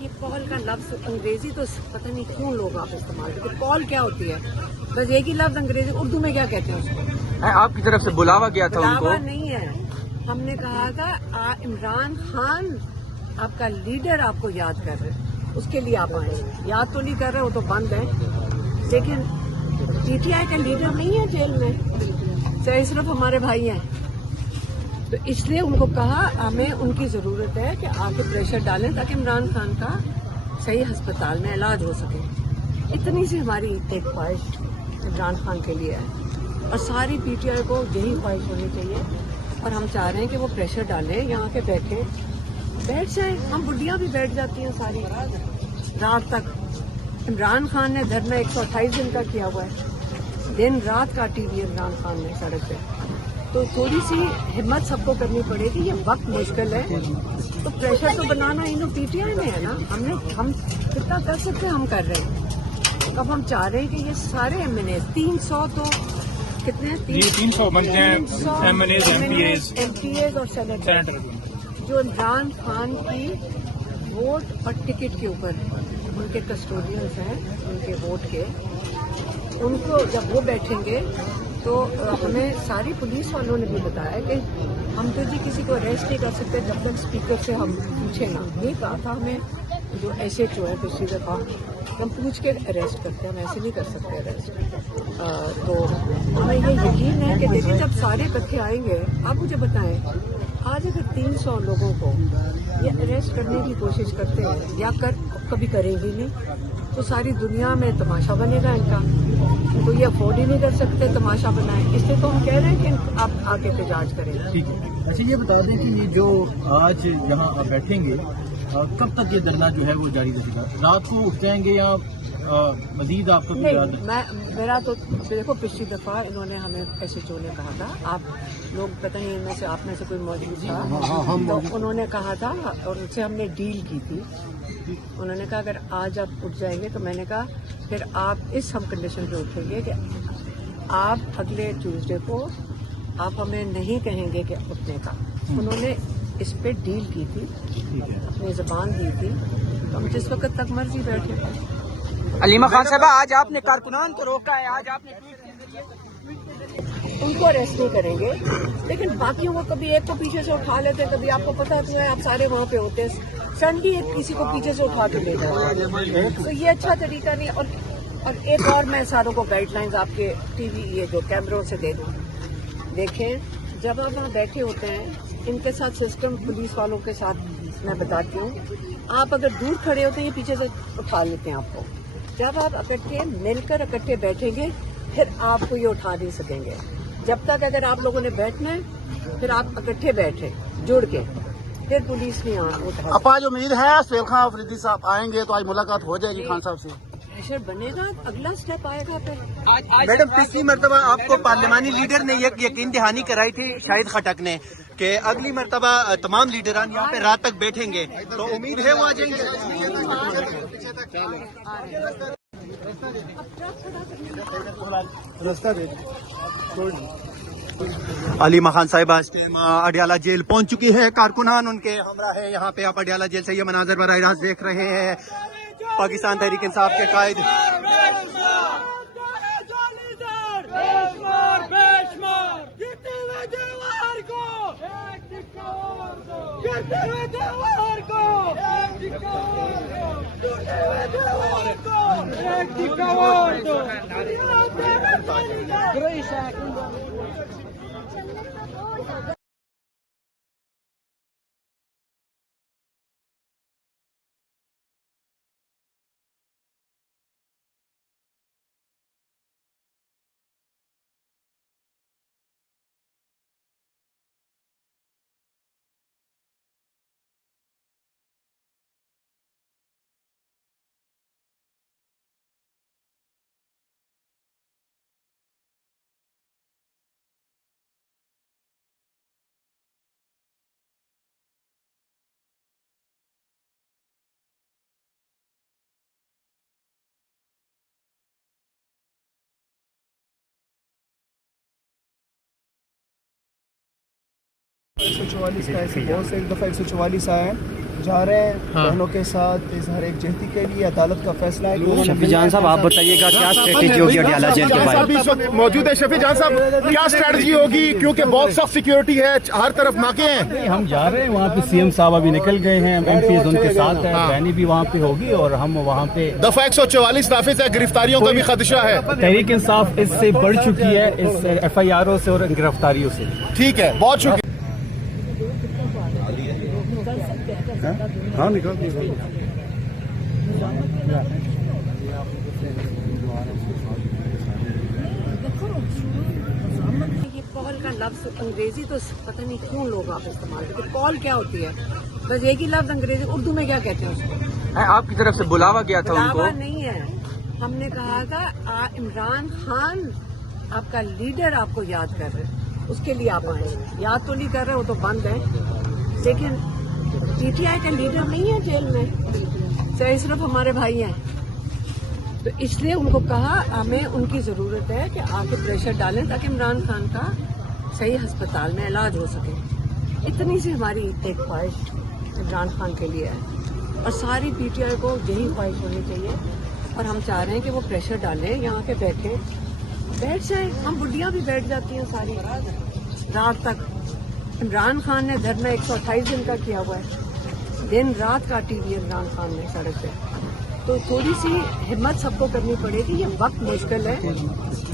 یہ پال کا لفظ انگریزی تو پتہ نہیں کیوں لوگ آپ استعمال کرتے. پال کیا ہوتی ہے؟ بس ایک ہی لفظ انگریزی. اردو میں کیا کہتے ہیں اس کو؟ آپ کی طرف سے بلاوا گیا تھا ان کو؟ بلاوا نہیں ہے. ہم نے کہا تھا عمران خان آپ کا لیڈر آپ کو یاد کر رہے ہیں, اس کے لیے آپ آئے. یاد تو نہیں کر رہے, وہ تو بند ہے. لیکن پی ٹی آئی کا لیڈر نہیں ہے جیل میں, چاہے صرف ہمارے بھائی ہیں. تو اس لیے ان کو کہا ہمیں ان کی ضرورت ہے کہ آ کے پریشر ڈالیں تاکہ عمران خان کا صحیح ہسپتال میں علاج ہو سکے. اتنی سی ہماری ایک خواہش عمران خان کے لیے ہے, اور ساری پی ٹی آئی کو یہی خواہش ہونی چاہیے. اور ہم چاہ رہے ہیں کہ وہ پریشر ڈالیں, یہاں کے بیٹھیں, بیٹھ جائیں. ہم بڈیاں بھی بیٹھ جاتی ہیں ساری رات تک. عمران خان نے دھرنا 128 دن کا کیا ہوا ہے, دن رات کاٹی ہوئی ہے عمران خان نے سڑک پہ. تو تھوڑی سی ہمت سب کو کرنی پڑے گی. یہ وقت مشکل ہے, تو پریشر تو بنانا انہوں پی ٹی آئی میں ہے نا. ہم کتنا کر سکتے ہیں ہم کر رہے ہیں. اب ہم چاہ رہے ہیں کہ یہ سارے ایم این اے 300 تو کتنے ہیں 300 بنتے ہیں ایم پی ایز اور سینیٹر جو عمران خان کی ووٹ اور ٹکٹ کے اوپر ان کے کسٹوڈینز ہیں ان کے ووٹ کے. ان کو جب وہ بیٹھیں گے تو ہمیں ساری پولیس والوں نے بھی بتایا کہ ہم تو جی کسی کو اریسٹ نہیں کر سکتے جب تک اسپیکر سے ہم پوچھیں نا. یہ کہا تھا ہمیں جو ایس ایچ او ہے پچھلی دفعہ, ہم پوچھ کے اریسٹ کرتے ہیں, ہم ایسے نہیں کر سکتے اریسٹ. تو ہمیں یہ یقین ہے کہ دیکھیں جب سارے اکٹھے آئیں گے. آپ مجھے بتائیں آج اگر 300 لوگوں کو یہ اریسٹ کرنے کی کوشش کرتے ہیں یا کبھی کریں گی نہیں, تو ساری دنیا میں تماشا بنے گا ان کا. تو یہ افورڈ ہی نہیں کر سکتے تماشا بنائیں. اس لیے تو ہم کہہ رہے ہیں کہ آپ آ کے احتجاج کریں. ٹھیک ہے. اچھا یہ بتا دیں کہ یہ جو آج یہاں بیٹھیں گے کب تک یہ دھرنا جو ہے وہ جاری رہے گا؟ رات کو اٹھ جائیں گے یا مزید آپ کو نہیں؟ میرا تو دیکھو پچھلی دفعہ انہوں نے ہمیں ایس ایچ او نے کہا تھا, آپ لوگ پتہ نہیں ان میں سے آپ میں سے کوئی موجود تھا, تو انہوں نے کہا تھا اور ان سے ہم نے ڈیل کی تھی. انہوں نے کہا اگر آج آپ اٹھ جائیں گے تو میں نے کہا پھر آپ اس ہم کنڈیشن پہ اٹھیں گے کہ آپ اگلے ٹیوزڈے کو آپ ہمیں نہیں کہیں گے کہ اٹھنے کا. انہوں نے اس پہ ڈیل کی تھی, اپنی زبان دی تھی, تو ہم جس وقت تک مرضی بیٹھے. علیمہ خان صاحبہ آج آپ نے کارکنان کو روکا ہے, آج آپ نے ان کو اریسٹ نہیں کریں گے, لیکن باقیوں کو کبھی ایک کو پیچھے سے اٹھا لیتے ہیں, کبھی آپ کو پتہ تو ہے آپ سارے وہاں پہ ہوتے ہیں, سڈنلی کسی کو پیچھے سے اٹھا کے لے جائیں. تو یہ اچھا طریقہ نہیں. اور ایک اور میں ساروں کو گائیڈ لائنز آپ کے ٹی وی یہ جو کیمروں سے دے دوں. دیکھیں جب آپ وہاں بیٹھے ہوتے ہیں ان کے ساتھ سسٹم پولیس والوں کے ساتھ میں بتاتی ہوں, آپ اگر دور کھڑے ہوتے ہیں یہ پیچھے سے اٹھا لیتے ہیں آپ کو. جب آپ اکٹھے مل کر اکٹھے بیٹھیں گے پھر آپ کو یہ اٹھا نہیں سکیں گے. جب تک اگر آپ لوگوں نے بیٹھنا ہے پھر آپ اکٹھے بیٹھے جڑ کے, پھر پولیس نہیں اٹھا. اب آج امید ہے سہیل خان آفریدی صاحب آئیں گے تو آج ملاقات ہو جائے گی خان صاحب سے. پریشر بنے گا, اگلا سٹیپ آئے گا. پھر میڈم پچھلی مرتبہ آپ کو پارلیمانی لیڈر نے یہ یقین دہانی کرائی تھی شاہد خٹک نے کہ اگلی مرتبہ تمام لیڈران یہاں پہ رات تک بیٹھیں گے, تو امید ہے وہ آ جائیں گے. علیمہ خان صاحبہ اڈیالہ جیل پہنچ چکی ہے, کارکنان ان کے ہمراہ ہے یہاں پہ. آپ اڈیالہ جیل سے یہ مناظر براہ راست دیکھ رہے ہیں. پاکستان تحریک انصاف کے قائد کا ایسے بہت سے ایک دفعہ 144 آیا ہے جا رہے ہیں بہنوں کے ساتھ اظہار یکجہتی کے لیے. عدالت کا فیصلہ ہے. شفیع جان صاحب آپ بتائیے گا کیا اسٹریٹجی ہوگی اڈیالہ جیل کے باہر؟ موجود ہے شفیع جان صاحب, کیا اسٹریٹجی ہوگی کیونکہ بہت سخت سیکیورٹی ہے, ہر طرف ناکے ہیں. ہم جا رہے ہیں وہاں پہ, سی ایم صاحب ابھی نکل گئے ہیں, ایم پیز ان کے ساتھ ہے, رینی بھی وہاں پہ ہوگی اور ہم وہاں پہ. دفعہ 144 نافذ ہے, گرفتاریوں کا بھی خدشہ ہے. تحریک انصاف اس سے بڑھ چکی ہے, اس ایف آئی آروں سے اور گرفتاریوں سے. ٹھیک ہے, بہت شکریہ. ہاں نکل یہ پال کا لفظ انگریزی تو پتہ نہیں کیوں لوگ آپ استعمال کرتے. پال کیا ہوتی ہے؟ بس ایک ہی لفظ انگریزی, اردو میں کیا کہتے ہیں اس کو؟ آپ کی طرف سے بلاوا گیا تھا ان کو؟ بلاوا نہیں ہے, ہم نے کہا تھا عمران خان آپ کا لیڈر آپ کو یاد کر رہے, اس کے لیے آپ آئے. یاد تو نہیں کر رہے, وہ تو بند ہے, لیکن پی ٹی آئی کا لیڈر نہیں ہے جیل میں, صرف ہمارے بھائی ہیں. تو اس لیے ان کو کہا ہمیں ان کی ضرورت ہے کہ آ کے پریشر ڈالیں تاکہ عمران خان کا صحیح ہسپتال میں علاج ہو سکے. اتنی سی ہماری ایک خواہش عمران خان کے لیے ہے, اور ساری پی ٹی آئی کو یہی خواہش ہونی چاہیے. اور ہم چاہ رہے ہیں کہ وہ پریشر ڈالیں, یہاں کے بیٹھ جائیں. ہم بڈیاں بھی بیٹھ جاتی ہیں ساری رات تک. عمران خان نے دھرنا 128 دن کا کیا ہوا ہے, دن رات کاٹی ہوئی ہے عمران خان نے سڑک پہ. تو تھوڑی سی ہمت سب کو کرنی پڑے گی, یہ وقت مشکل ہے.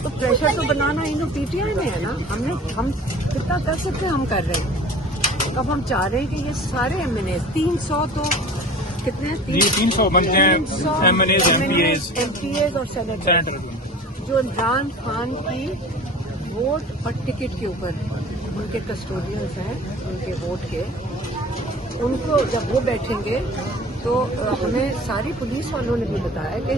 تو پریشر تو بنانا انہوں پی ٹی آئی میں ہے نا, ہم کتنا کر سکتے ہیں ہم کر رہے ہیں. اب ہم چاہ رہے ہیں کہ یہ سارے ایم این اے 300 تو کتنے ہیں, 300 بنتے ہیں ایم این پی ایز اور سینیٹر, جو عمران خان کی ووٹ اور ٹکٹ کے اوپر ان کے کسٹوڈینس ہیں, ان کے ووٹ کے, ان کو جب وہ بیٹھیں گے تو ہمیں ساری پولیس والوں نے بھی بتایا کہ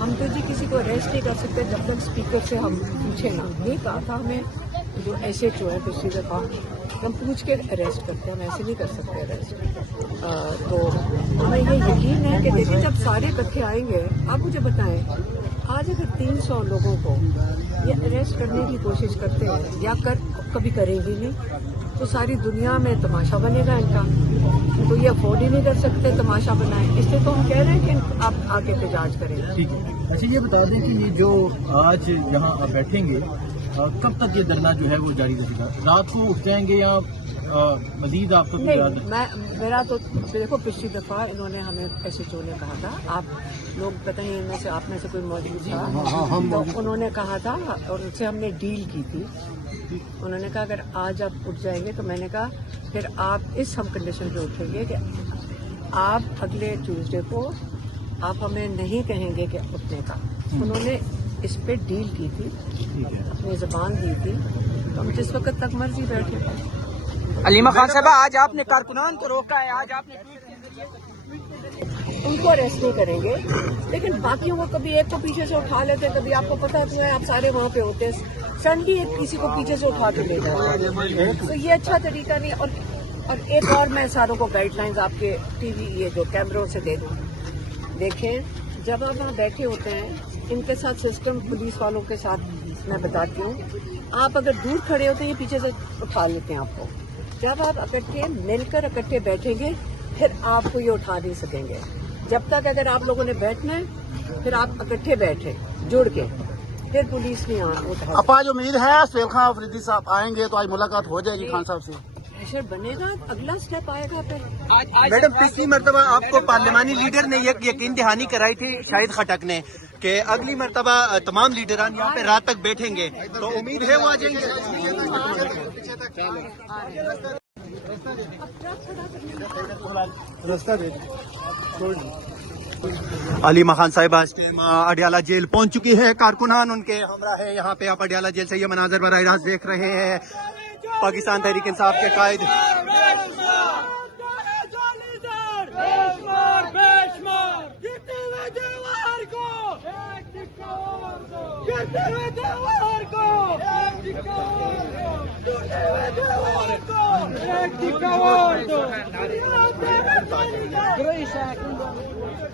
ہم تو جی کسی کو اریسٹ نہیں کر سکتے جب تک اسپیکر سے ہم پوچھیں نا. نہیں کہا تھا ہمیں جو ایسے جو ہے پچھلی دفعہ ہم پوچھ کے اریسٹ کرتے ہیں, ہم ایسے نہیں کر سکتے اریسٹ. تو ہمیں یہ یقین ہے کہ دیکھیں جب سارے اکٹھے آئیں گے. آپ مجھے بتائیں, آج اگر 300 لوگوں کو یہ اریسٹ کرنے کی کوشش کرتے ہیں یا کبھی کریں گی نہیں, تو ساری دنیا میں تماشا بنے گا ان کا. تو یہ افورڈ ہی نہیں کر سکتے تماشا بنائیں, اس لیے تو ہم کہہ رہے ہیں کہ آپ آگے احتجاج کریں. ٹھیک ہے. اچھا یہ بتا دیں کہ یہ جو آج یہاں بیٹھیں گے کب تک یہ دھرنا جو ہے وہ جاری رہے گا؟ رات کو اٹھ جائیں گے یا مزید آپ کو؟ میرا تو دیکھو پچھلی دفعہ انہوں نے ہمیں ایس ایچ او نے کہا تھا, آپ لوگ پتہ نہیں ان میں سے آپ میں سے کوئی موجود تھا, تو انہوں نے کہا تھا اور ان سے ہم نے ڈیل کی تھی. انہوں نے کہا اگر آج آپ اٹھ جائیں گے, تو میں نے کہا پھر آپ اس ہم کنڈیشن پہ اٹھیں گے کہ آپ اگلے ٹیوزڈے کو آپ ہمیں نہیں کہیں گے کہ اٹھنے کا. انہوں نے اس پہ ڈیل کی تھی, اپنی زبان دی تھی, تو ہم جس وقت تک مرضی بیٹھے. علیمہ خان صاحبہ آج آپ نے کارکنان کو روکا ہے, آج آپ نے ان کو اریسٹ نہیں کریں گے, لیکن باقیوں کو کبھی ایک کو پیچھے سے اٹھا لیتے ہیں, کبھی آپ کو پتہ تو ہے آپ سارے وہاں پہ ہوتے ہیں, سنڈے کسی کو پیچھے سے اٹھا کے لے جاتے ہیں. تو یہ اچھا طریقہ نہیں. اور ایک اور میں ساروں کو گائیڈ لائنز آپ کے ٹی وی یہ جو کیمروں سے دے دوں. دیکھیں جب آپ وہاں بیٹھے ہوتے ہیں, ان کے ساتھ سسٹم پولیس والوں کے ساتھ میں بتاتی ہوں, آپ اگر دور کھڑے ہوتے ہیں یہ پیچھے سے اٹھا لیتے ہیں آپ کو. جب آپ اکٹھے مل کر اکٹھے بیٹھیں گے پھر آپ کو یہ اٹھا نہیں سکیں گے. جب تک اگر آپ لوگوں نے بیٹھنا ہے پھر آپ اکٹھے بیٹھے جڑ کے, پھر پولیس نہیں اٹھا. اب آج امید ہے سیل خان افریدی صاحب آئیں گے تو آج ملاقات ہو جائے گی خان صاحب سے. پریشر بنے گا, اگلا سٹیپ آئے گا. پھر میڈم پچھلی مرتبہ آپ کو پارلیمانی لیڈر نے یہ یقین دہانی کرائی تھی شاہد خٹک نے کہ اگلی مرتبہ تمام لیڈران یہاں پہ رات تک بیٹھیں گے, تو امید ہے وہ آ جائیں گے. علیمہ خان صاحبہ اڈیالہ جیل پہنچ چکی ہے, کارکنان ان کے ہمراہ ہے یہاں پہ. آپ اڈیالہ جیل سے یہ مناظر براہ راست دیکھ رہے ہیں. پاکستان تحریک انصاف کے قائد Great